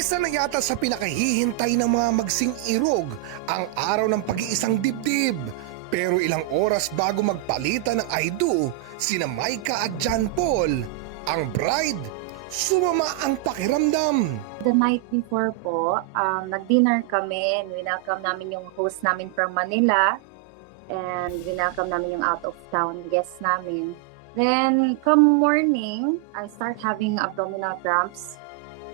Isa na yata sa pinakahihintay ng mga magsing irog ang araw ng pag-iisang dibdib. Pero ilang oras bago magpalitan ng I do, sina Micah at John Paul, ang bride, sumama ang pakiramdam. The night before po, nag-dinner kami. Winelcome namin yung host namin from Manila. And winelcome namin yung out-of-town guests namin. Then, come morning, I start having abdominal cramps.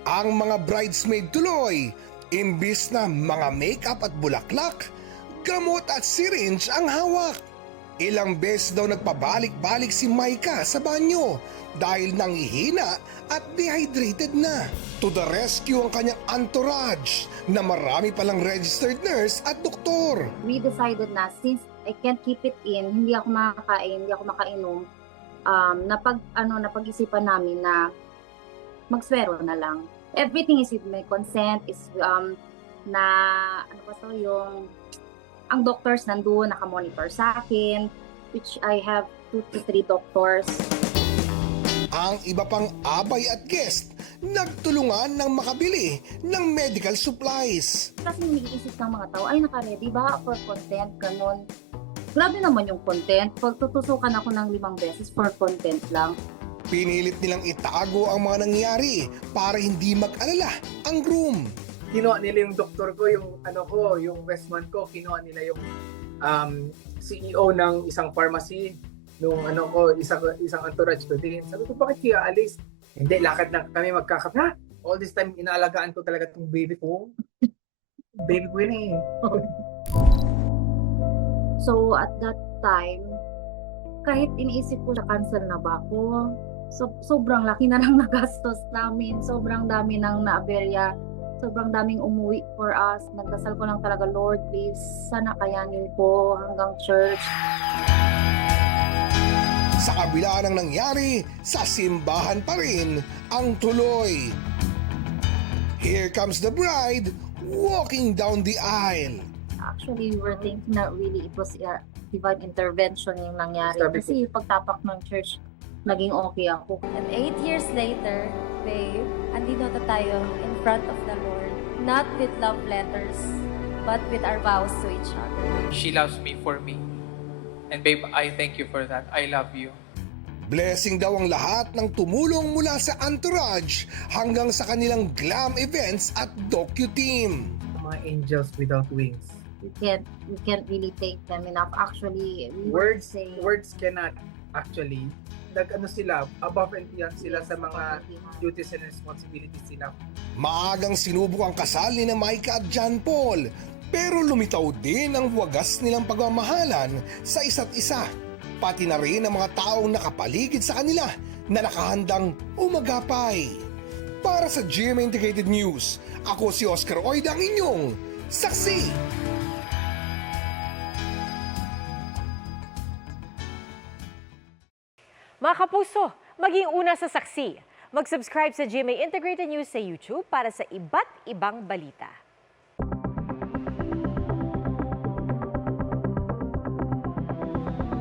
Ang mga bridesmaid tuloy, imbis na mga makeup at bulaklak, gamot at syringe ang hawak. Ilang beses daw nagpabalik-balik si Micah sa banyo dahil nangihina at dehydrated na. To the rescue ang kanyang entourage na marami palang registered nurse at doktor. We decided na since I can't keep it in, hindi ako makakain, hindi ako makainom, napag-isipan namin na magswero na lang. Everything is with my consent, is ang doctors nandun, nakamonitor sa akin, which I have 2 to 3 doctors. Ang iba pang abay at guest nagtulungan ng makabili ng medical supplies. Kasi iniisip ng mga tao, ay naka-ready ba for content, ganun. Grabe naman yung content. Pag tutusukan ako ng 5 beses for content lang. Pinilit nilang itago ang mga nangyari para hindi mag-alala ang groom. Kinuha nila yung doktor ko, yung Westman ko, kinuha nila yung CEO ng isang pharmacy, nung isang entourage ko din. Sabi ko, bakit kaya alis? Hindi, lakad na kami magkakape. Ha? All this time, inaalagaan ko talaga itong baby ko. Baby ko yun eh. So at that time, kahit iniisip ko na cancel na ba ako, sobrang laki na lang nagastos namin, sobrang dami ng naaberya, sobrang daming umuwi for us. Nagdasal ko lang talaga, Lord, please, sana kayanin ko hanggang church. Sa kabila ng nangyari, sa simbahan pa rin ang tuloy. Here comes the bride walking down the aisle. Actually, we were thinking na really it was divine intervention yung nangyari. Kasi pagtapak ng church, naging okay ako. And 8 years later, babe, andito na tayo in front of the Lord. Not with love letters, but with our vows to each other. She loves me for me. And babe, I thank you for that. I love you. Blessing daw ang lahat ng tumulong mula sa entourage hanggang sa kanilang glam events at docu-team. Mga angels without wings. We can't really thank them enough. Actually, Words cannot actually. Sila, above and beyond sila sa mga duties and responsibilities nila. Maagang sinubok ang kasal ni Micah at John Paul, pero lumitaw din ang wagas nilang pagmamahalan sa isa't isa. Pati na rin ang mga taong nakapaligid sa kanila na nakahandang umagapay. Para sa GMA Integrated News, ako si Oscar Oida, ang inyong saksi. Mga kapuso, maging una sa saksi. Mag-subscribe sa GMA Integrated News sa YouTube para sa iba't ibang balita.